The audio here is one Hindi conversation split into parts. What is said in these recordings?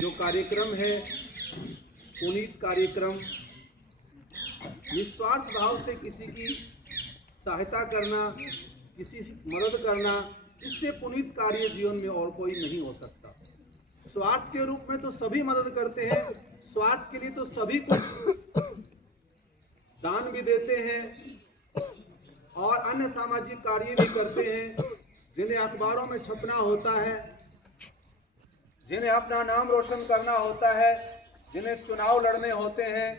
जो कार्यक्रम है पुनीत कार्यक्रम, निस्वार्थ भाव से किसी की सहायता करना, किसी की मदद करना, इससे पुनीत कार्य जीवन में और कोई नहीं हो सकता। स्वार्थ के रूप में तो सभी मदद करते हैं, स्वार्थ के लिए तो सभी कुछ दान भी देते हैं और अन्य सामाजिक कार्य भी करते हैं, जिन्हें अखबारों में छपना होता है, जिन्हें अपना नाम रोशन करना होता है, जिन्हें चुनाव लड़ने होते हैं,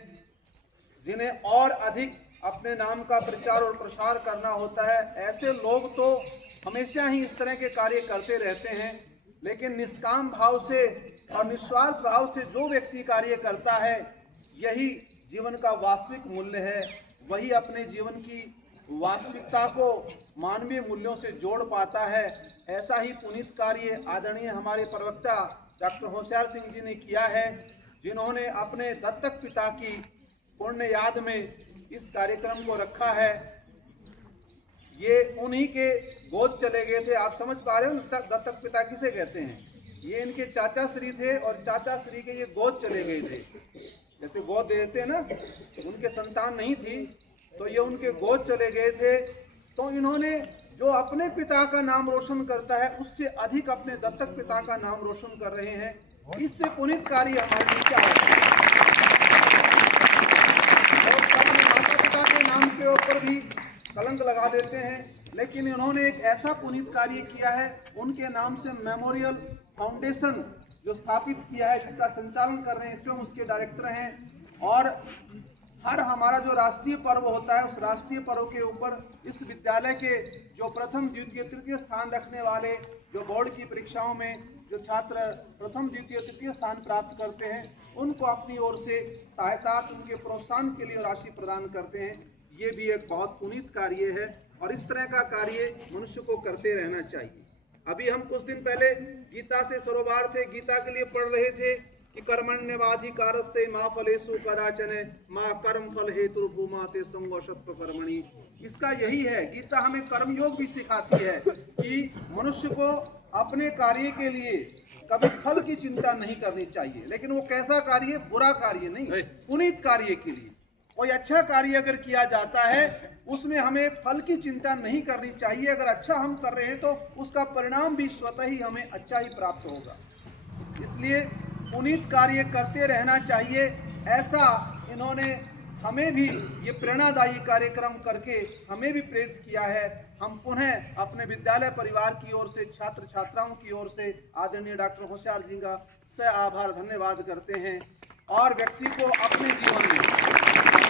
जिन्हें और अधिक अपने नाम का प्रचार और प्रसार करना होता है। ऐसे लोग तो हमेशा ही इस तरह के कार्य करते रहते हैं, लेकिन निष्काम भाव से और निस्वार्थ भाव से जो व्यक्ति कार्य करता है, यही जीवन का वास्तविक मूल्य है। वही अपने जीवन की वास्तविकता को मानवीय मूल्यों से जोड़ पाता है। ऐसा ही पुनीत कार्य आदरणीय हमारे प्रवक्ता डॉक्टर होशियार सिंह जी ने किया है, जिन्होंने अपने दत्तक पिता की पुण्य याद में इस कार्यक्रम को रखा है। ये उन्हीं के गोद चले गए थे। आप समझ पा रहे हो दत्तक पिता किसे कहते हैं? ये इनके चाचा श्री थे और चाचा श्री के ये गोद चले गए थे। जैसे गोद देते हैं ना, उनके संतान नहीं थी तो ये उनके गोद चले गए थे। तो इन्होंने जो अपने पिता का नाम रोशन करता है, उससे अधिक अपने दत्तक पिता का नाम रोशन कर रहे हैं। इससे पुनीत कार्य हमारे लिए क्या होता है? और अपने माता पिता के नाम के ऊपर भी कलंक लगा देते हैं, लेकिन इन्होंने एक ऐसा पुनीत कार्य किया है, उनके नाम से मेमोरियल फाउंडेशन जो स्थापित किया है, जिसका संचालन कर रहे हैं, स्वयं उसके डायरेक्टर हैं। और हर हमारा जो राष्ट्रीय पर्व होता है, उस राष्ट्रीय पर्व के ऊपर इस विद्यालय के जो प्रथम द्वितीय तृतीय स्थान रखने वाले, जो बोर्ड की परीक्षाओं में जो छात्र प्रथम द्वितीय तृतीय स्थान प्राप्त करते हैं, उनको अपनी ओर से सहायता, उनके प्रोत्साहन के लिए राशि प्रदान करते हैं। ये भी एक बहुत पुनीत कार्य है और इस तरह का कार्य मनुष्य को करते रहना चाहिए। अभी हम कुछ दिन पहले गीता से सरोबार थे, गीता के लिए पढ़ रहे थे कि कर्मण्यवाधिकारस्ते मा फलेषु कदाचन मा कर्म फल हेतु भूमाते संगोषत्व कर्मणि। इसका यही है, गीता हमें कर्मयोग भी सिखाती है कि मनुष्य को अपने कार्य के लिए कभी फल की चिंता नहीं करनी चाहिए। लेकिन वो कैसा कार्य? बुरा कार्य नहीं, पुनीत कार्य के लिए। कोई अच्छा कार्य अगर किया जाता है, उसमें हमें फल की चिंता नहीं करनी चाहिए। अगर अच्छा हम कर रहे हैं तो उसका परिणाम भी स्वतः ही हमें अच्छा ही प्राप्त होगा। इसलिए पुनीत कार्य करते रहना चाहिए। ऐसा इन्होंने हमें भी ये प्रेरणादायी कार्यक्रम करके हमें भी प्रेरित किया है। हम पुनः अपने विद्यालय परिवार की ओर से, छात्र छात्राओं की ओर से आदरणीय डॉक्टर होशियार जी का से आभार धन्यवाद करते हैं और व्यक्ति को अपने